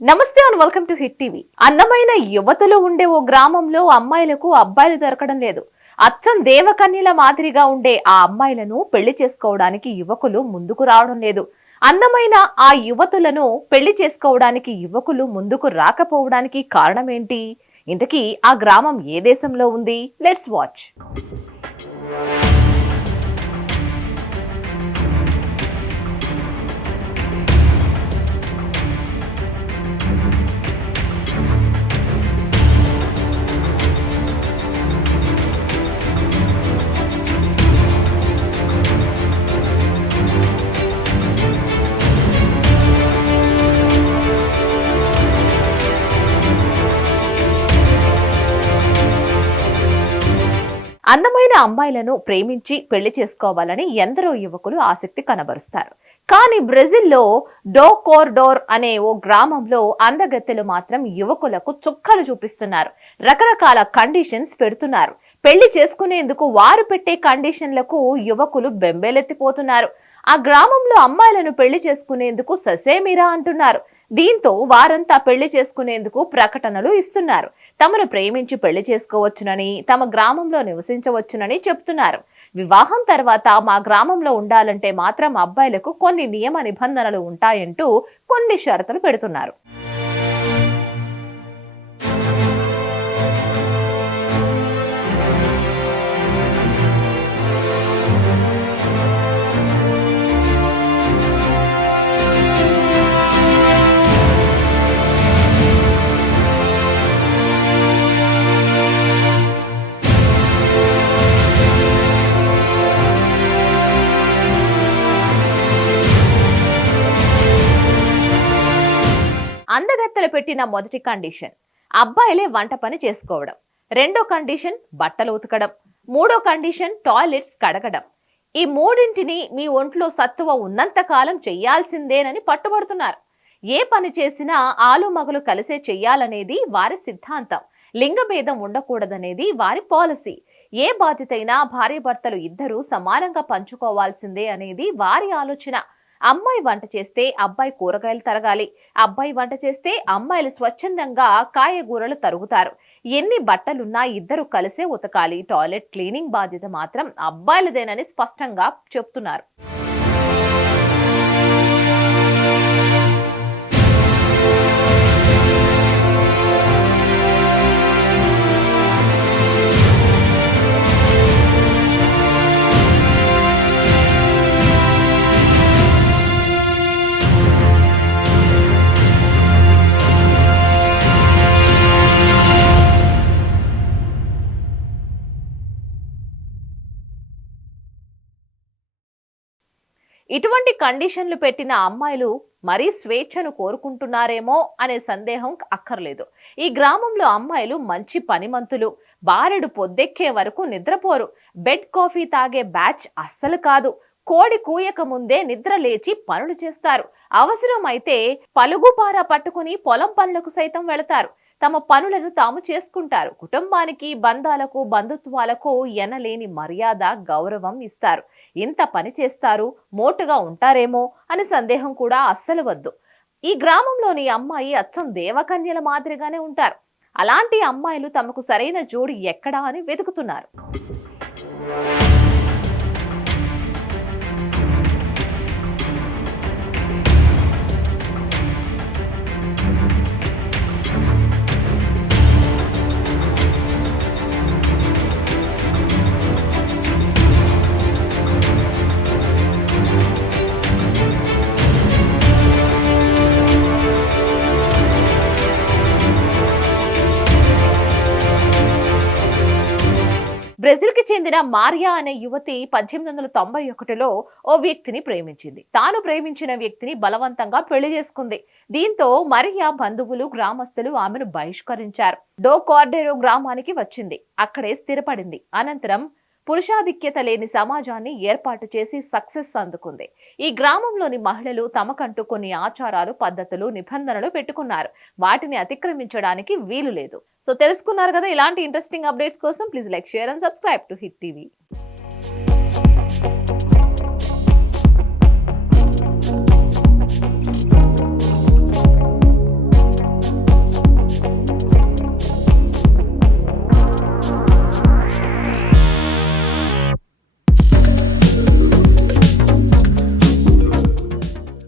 నమస్తే and welcome to hit TV. అందమైన యువతులు ఉండే ఓ గ్రామంలో అమ్మాయిలకు అబ్బాయిలు దొరకడం లేదు. అచ్చం దేవకన్యల మాదిరిగా ఉండే ఆ అమ్మాయిలను పెళ్లి చేసుకోవడానికి యువకులు ముందుకు రావడం లేదు. అందమైన ఆ యువతులను పెళ్లి చేసుకోవడానికి యువకులు ముందుకు రాకపోవడానికి కారణం ఏంటి? ఇంతకీ ఆ గ్రామం ఏ దేశంలో ఉంది? Let's watch. అందమైన అమ్మాయిలను ప్రేమించి పెళ్లి చేసుకోవాలని ఎందరో యువకులు ఆసక్తి కనబరుస్తారు. కానీ బ్రెజిల్లో డోకోర్డోర్ అనే ఓ గ్రామంలో అందగత్తెలు మాత్రం యువకులకు చుక్కలు చూపిస్తున్నారు. రకరకాల కండిషన్స్ పెడుతున్నారు. పెళ్లి చేసుకునేందుకు వారు పెట్టే కండిషన్లకు యువకులు బెంబేలెత్తిపోతున్నారు. ఆ గ్రామంలో అమ్మాయిలను పెళ్లి చేసుకునేందుకు ససేమిరా అంటున్నారు. దీంతో వారంతా పెళ్లి చేసుకునేందుకు ప్రకటనలు ఇస్తున్నారు. తమను ప్రేమించి పెళ్లి చేసుకోవచ్చునని, తమ గ్రామంలో నివసించవచ్చునని చెప్తున్నారు. వివాహం తర్వాత మా గ్రామంలో ఉండాలంటే మాత్రం అబ్బాయిలకు కొన్ని నియమ నిబంధనలు ఉంటాయంటూ కొన్ని షరతులు పెడుతున్నారు. అందగత్తెలు పెట్టిన మొదటి కండిషన్ అబ్బాయిలే వంట పని చేసుకోవడం. రెండో కండిషన్ బట్టలు ఉతకడం. మూడో కండిషన్ టాయిలెట్స్ కడగడం. ఈ మూడింటిని మీ ఒంట్లో సత్తువ ఉన్నంత కాలం చెయ్యాల్సిందేనని పట్టుబడుతున్నారు. ఏ పని చేసినా ఆలు మగలు కలిసే చెయ్యాలనేది వారి సిద్ధాంతం. లింగభేదం ఉండకూడదనేది వారి పాలసీ. ఏ బాధ్యతైనా భార్యాభర్తలు ఇద్దరూ సమానంగా పంచుకోవాల్సిందే అనేది వారి ఆలోచన. అమ్మాయి వంట చేస్తే అబ్బాయి కూరగాయలు తరగాలి. అబ్బాయి వంట చేస్తే అమ్మాయిలు స్వచ్ఛందంగా కాయగూరలు తరుగుతారు. ఎన్ని బట్టలున్నా ఇద్దరు కలిసే ఉతకాలి. టాయిలెట్ క్లీనింగ్ బాధ్యత మాత్రం అబ్బాయిలదేనని స్పష్టంగా చెప్తున్నారు. ఇటువంటి కండిషన్లు పెట్టిన అమ్మాయిలు మరీ స్వేచ్ఛను కోరుకుంటున్నారేమో అనే సందేహం అక్కర్లేదు. ఈ గ్రామంలో అమ్మాయిలు మంచి పనిమంతులు. బారెడు పొద్దెక్కే వరకు నిద్రపోరు. బెడ్ కాఫీ తాగే బ్యాచ్ అస్సలు కాదు. కోడి కూయక ముందే నిద్ర లేచి పనులు చేస్తారు. అవసరమైతే పలుగుపార పట్టుకుని పొలం పనులకు సైతం వెళతారు. తమ పనులను తాము చేసుకుంటారు. కుటుంబానికి, బంధాలకు, బంధుత్వాలకు ఎనలేని మర్యాద, గౌరవం ఇస్తారు. ఇంత పని చేస్తారు, మోటుగా ఉంటారేమో అని సందేహం కూడా అస్సలు వద్దు. ఈ గ్రామంలోని అమ్మాయి అచ్చం దేవకన్యల మాదిరిగానే ఉంటారు. అలాంటి అమ్మాయిలు తమకు సరైన జోడి ఎక్కడా అని వెతుకుతున్నారు. బ్రెజిల్కి చెందిన మారియా అనే యువతి 1891లో ఓ వ్యక్తిని ప్రేమించింది. తాను ప్రేమించిన వ్యక్తిని బలవంతంగా పెళ్లి చేసుకుంది. దీంతో మరియా బంధువులు, గ్రామస్తులు ఆమెను బహిష్కరించారు. డో కార్డెరో గ్రామానికి వచ్చింది. అక్కడే స్థిరపడింది. అనంతరం పురుషాధిక్యత లేని సమాజాన్ని ఏర్పాటు చేసి సక్సెస్ అందుకుంది. ఈ గ్రామంలోని మహిళలు తమకంటూ కొన్ని ఆచారాలు, పద్ధతులు, నిబంధనలు పెట్టుకున్నారు. వాటిని అతిక్రమించడానికి వీలు లేదు. సో తెలుసుకున్నారు కదా. ఇలాంటి ఇంట్రెస్టింగ్ అప్డేట్స్ కోసం please like, share and subscribe to hit TV.